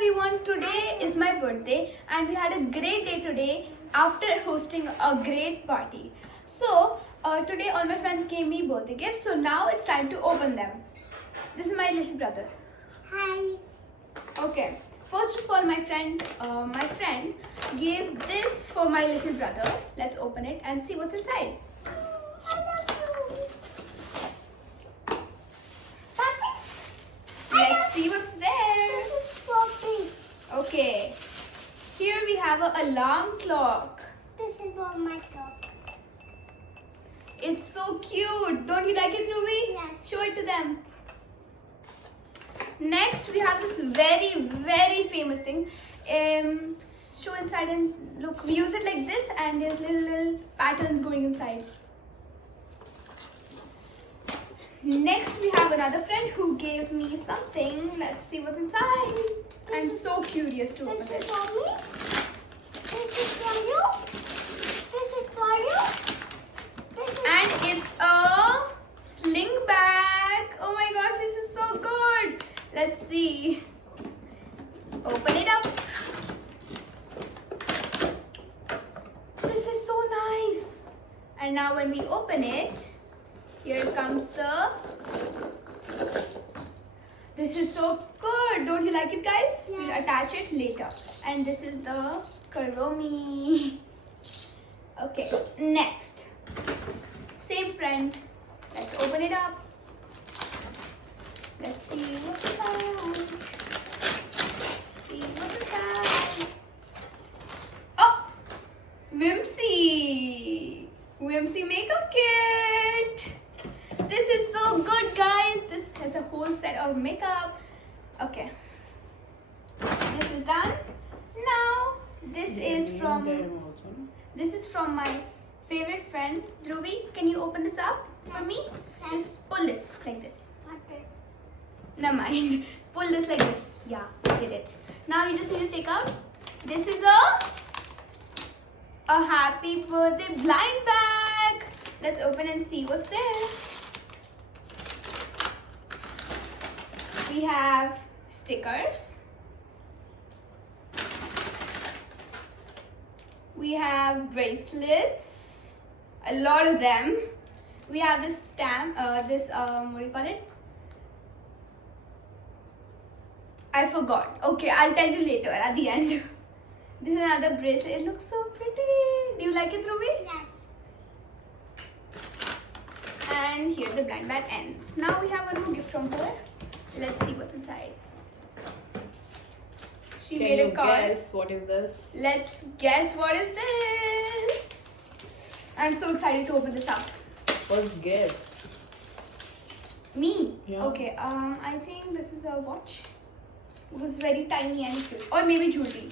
everyone, today is my birthday and we had a great day today after hosting a great party. So today all my friends gave me birthday gifts, so now it's time to open them. This is my little brother. Hi. Okay, first of all my friend gave this for my little brother. Let's open it and see what's inside. Let's see what's there. Okay, here we have an alarm clock. This is for my dog. It's so cute. Don't you like it, Ruby? Yes. Show it to them. Next, we have this very, very famous thing. Show inside and look. We use it like this, and there's little patterns going inside. Next, we have another friend who gave me something. Let's see what's inside. I'm so curious to open This is this. for me. This is for you. This is for you. This is And it's a sling bag. Oh my gosh, this is so good. Let's see. Open it up. This is so nice. And now when we open it, here comes the... This is so good. Don't you like it, guys? We'll Yes. attach it later. And this is the Kuromi. Okay, next. Same friend. Let's open it up. Let's see what's inside. See what's inside. Oh! Whimsy makeup kit. This is so good, guys. This has a whole set of makeup. Okay. This is done. Now, this is from my favorite friend, Dhruvi. Can you open this up for me? Yes. Just pull this like this. okay. Never mind. Pull this like this. Yeah, did it. Now you just need to take out. This is a happy birthday blind bag. Let's open and see what's there. We have stickers. We have bracelets. A lot of them. We have this stamp. What do you call it? I forgot. Okay, I'll tell you later at the end. This is another bracelet. It looks so pretty. Do you like it, Ruby? Yes. And here the blind bag ends. Now we have one more gift from her. Let's see what's inside. She Can made you a card. guess what is this? Let's guess what is this. I'm so excited to open this up. First guess. Me? Yeah. Okay, I think this is a watch. It was very tiny and cute. Or maybe jewelry.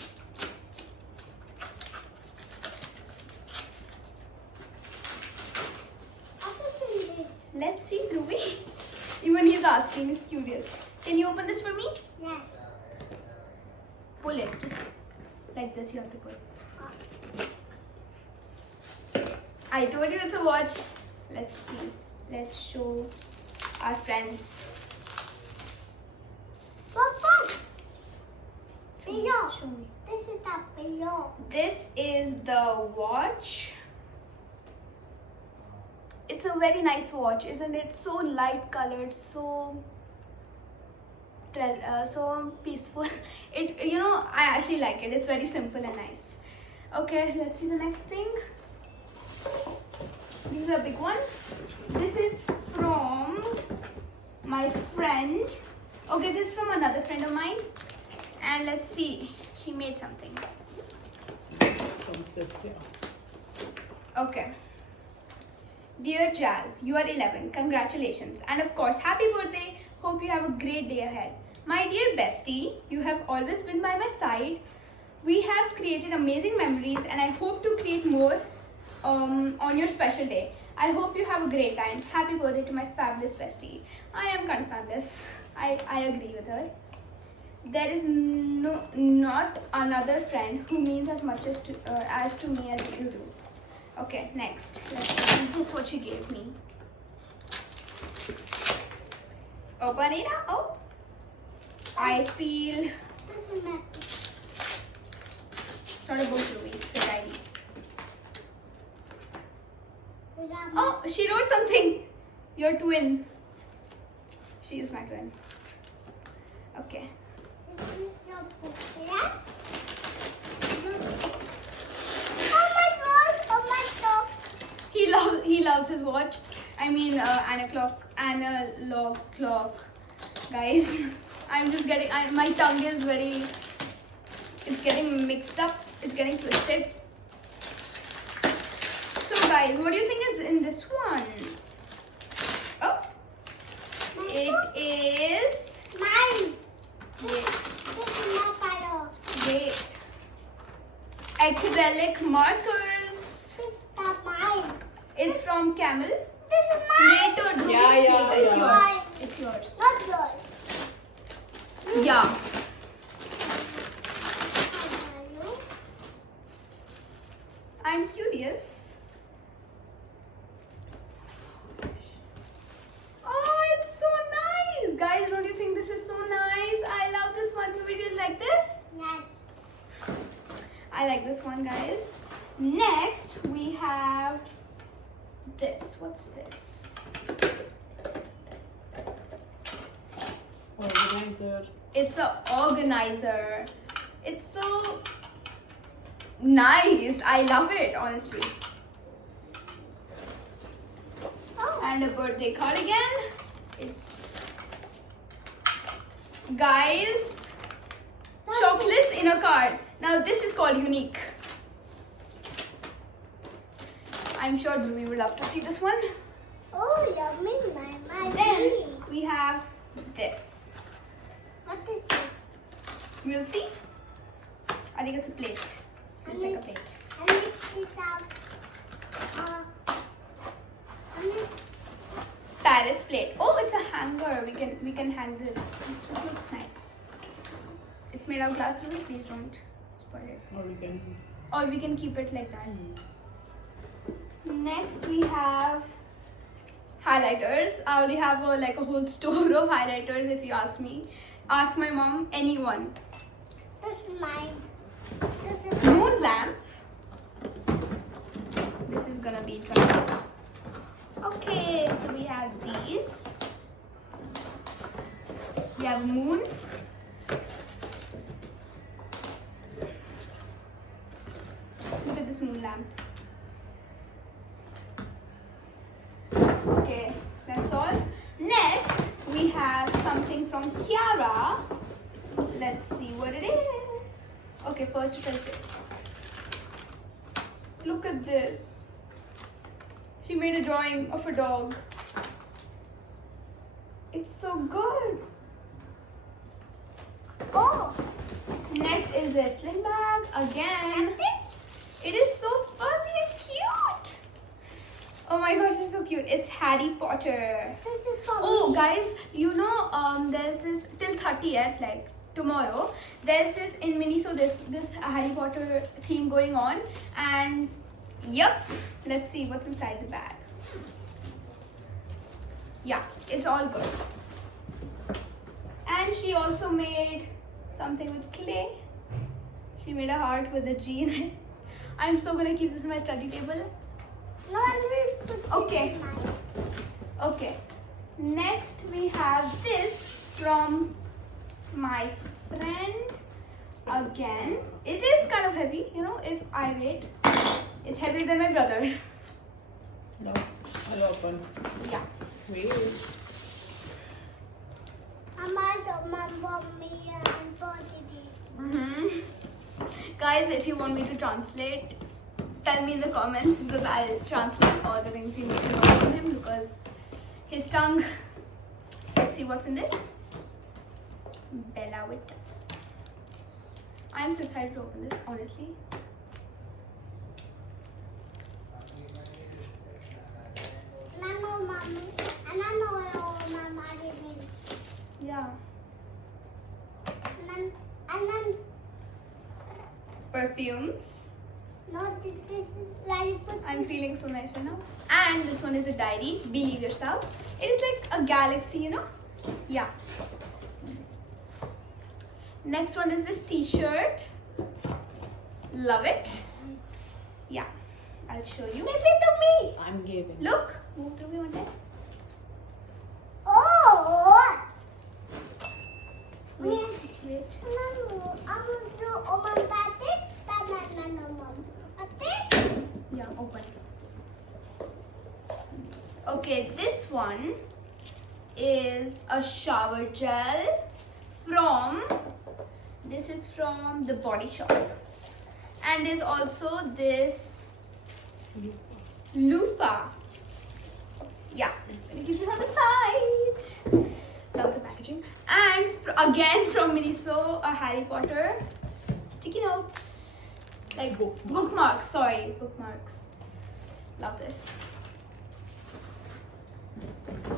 What's in this? Let's see, Dhruvi. Even he's asking, he's curious. Can you open this for me? Yes. Pull it, just like this you have to pull. I told you it's a watch. Let's see. Let's show our friends. Papa. Pillow. Show me. This is the pillow. This is the watch. It's a very nice watch, isn't it? So light colored, so peaceful. I actually like it. It's very simple and nice. Okay, let's see the next thing. This is a big one. This is from my friend. Okay, this is from another friend of mine. And let's see. She made something. From this, yeah. Okay. Dear Jazz, you are 11. Congratulations. And of course, happy birthday. Hope you have a great day ahead. My dear bestie, you have always been by my side. We have created amazing memories and I hope to create more on your special day. I hope you have a great time. Happy birthday to my fabulous bestie. I am kind of fabulous. I agree with her. There is not another friend who means as much as to me as you do. Okay, next. Let's see. This is what she gave me. Open it up. Oh. I feel This is my not a book, Ruby. It's a diary. Is that Oh, she wrote something. Your twin. She is my twin. Okay. This is the book. Yes? Oh my god! Oh my god! He loves his watch. I mean, analog clock. Guys, I'm just getting. My tongue is very. It's getting mixed up. It's getting twisted. So, guys, what do you think is in this one? Oh, it is. Mine! Wait, This is my color. wait. Acrylic markers. This is not mine. It's from Camel. This is mine! Later, Ruby, Yeah, yeah, later. It's yeah. yours. It's yours. Not yours. Yeah. I'm curious. Oh, it's so nice. Guys, don't you think this is so nice? I love this one. Do you like this? Yes. I like this one, guys. Next, we have this. What's this? Organizer. It's a organizer. It's so nice. I love it, honestly. Oh. And a birthday card again. It's guys, chocolates in a card. Now this is called unique. I'm sure Dhruvi would love to see this one. Oh, yummy, my Then we have this. What is this? We'll see. I think it's a plate. It's like a plate. I mix it up. I mix Paris plate. Oh, it's a hanger. We can hang this. This looks nice. It's made of glass, Ruby. Please don't spoil it. Or we can. Or we can keep it like that. Next we have highlighters. I only have like a whole store of highlighters. If you ask me, ask my mom. Anyone. this is mine. This is Moon lamp. This is gonna be dry. Okay, so we have these. We have moon. Look at this moon lamp. Okay, that's all. Next, we have something from Kiara. Let's see what it is. Okay, first to this. Look at this. She made a drawing of a dog. It's so good. oh. Next is this sling bag again. It is so fuzzy and cute. Oh my gosh, it's so cute. It's Harry Potter. This is for Oh, me. guys, you know, there's this till 30th, like tomorrow. There's this in Miniso. There's this Harry Potter theme going on, and yep. Let's see what's inside the bag. Yeah, it's all good. And she also made something with clay. She made a heart with a G in it. I'm so gonna keep this in my study table. No, I'm going to put Okay. this in mine. Okay. Next we have this from my friend again. It is kind of heavy, you know, if I wait. It's heavier than my brother. No. I'll open. Yeah. Wait. My mommy and daddy. Guys, if you want me to translate, tell me in the comments because I'll translate all the things you need to know from him because his tongue. Let's see what's in this. Bella Witt. I'm so excited to open this, honestly. And I know mommy. And I know what all my mommy means. Yeah. And then Perfumes. no, this is like put I'm feeling so nice right now. And this one is a diary. Believe yourself. It is like a galaxy, you know? Yeah. Next one is this t-shirt. Love it. Yeah, I'll show you. Give it to me. I'm giving. Look, move through me one time. Oh. Wait, wait. I'm going to open that. Banana, mom. Okay? Yeah, open. Okay, this one is a shower gel from, this is from the Body Shop. And there's also this loofah. Yeah, I'm gonna give you on the side. Love the packaging. And again from Miniso, a Harry Potter sticky notes. Like bookmarks, sorry, bookmarks. Love this.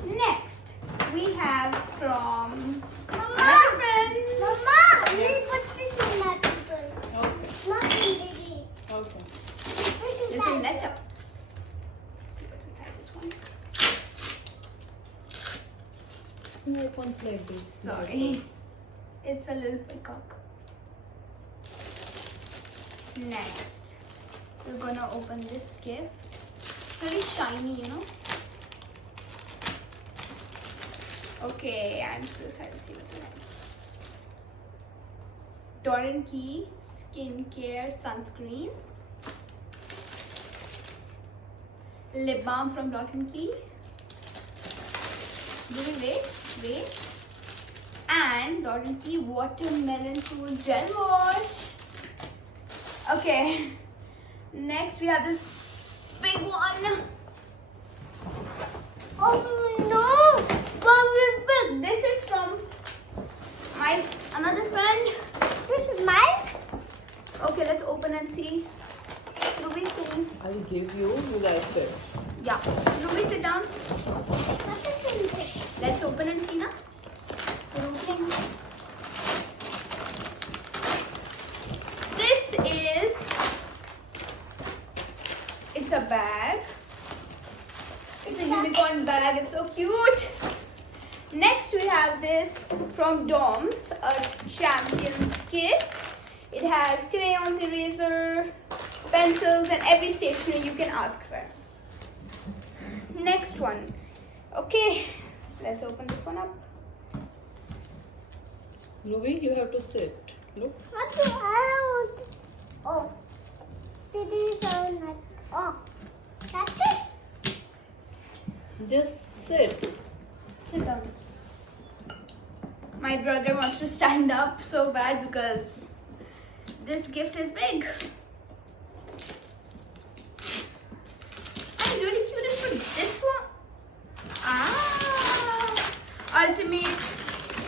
Next, we have from another friend. Mama, we put this in that people. Okay. Not in this. Okay. This is There's a that. letter. Let's see what's inside this one. Who opens like this? Sorry. It's a little peacock. Next, we're gonna open this gift. It's very shiny, you know. Okay, I'm so excited to see what's in it. Dot & Key skincare sunscreen. Lip balm from Dot & Key. Do we wait? And Dot & Key watermelon cool gel wash. Okay. Next we have this big one. Oh no! Big. This is from my another friend. This is mine. Okay, let's open and see. Ruby, please. I'll give you. You guys sit. Yeah. Ruby, sit down. What is in this? Let's open and see now. Ruby. This is. It's a bag. It's a unicorn bag. It's so cute. Next we have this from Dom's, a Champions kit. It has crayons, eraser, pencils and every stationery you can ask for. Next one. Okay, let's open this one up. Louis, you have to sit. Look. What do I want? Oh. This is so nice. Oh. That's it? Just sit. Sit down. My brother wants to stand up so bad because this gift is big. I'm really curious for this one. Ah, Ultimate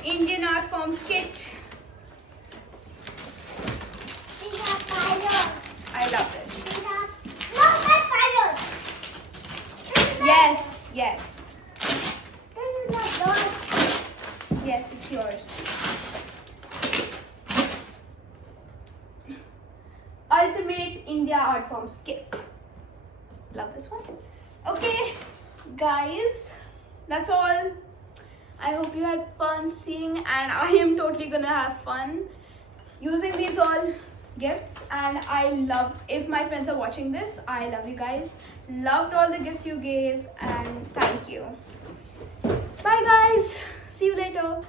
Indian Art Forms kit. These are fire. I love this. These are not my fire. This is not- Yes, yes, This is not yours. yes, it's yours. Ultimate India Art Forms kit. Love this one. Okay, guys, that's all. I hope you had fun seeing, and I am totally gonna have fun using these all gifts. And I love, if my friends are watching this, I love you guys. Loved all the gifts you gave, and thank you. Bye, guys. See you later.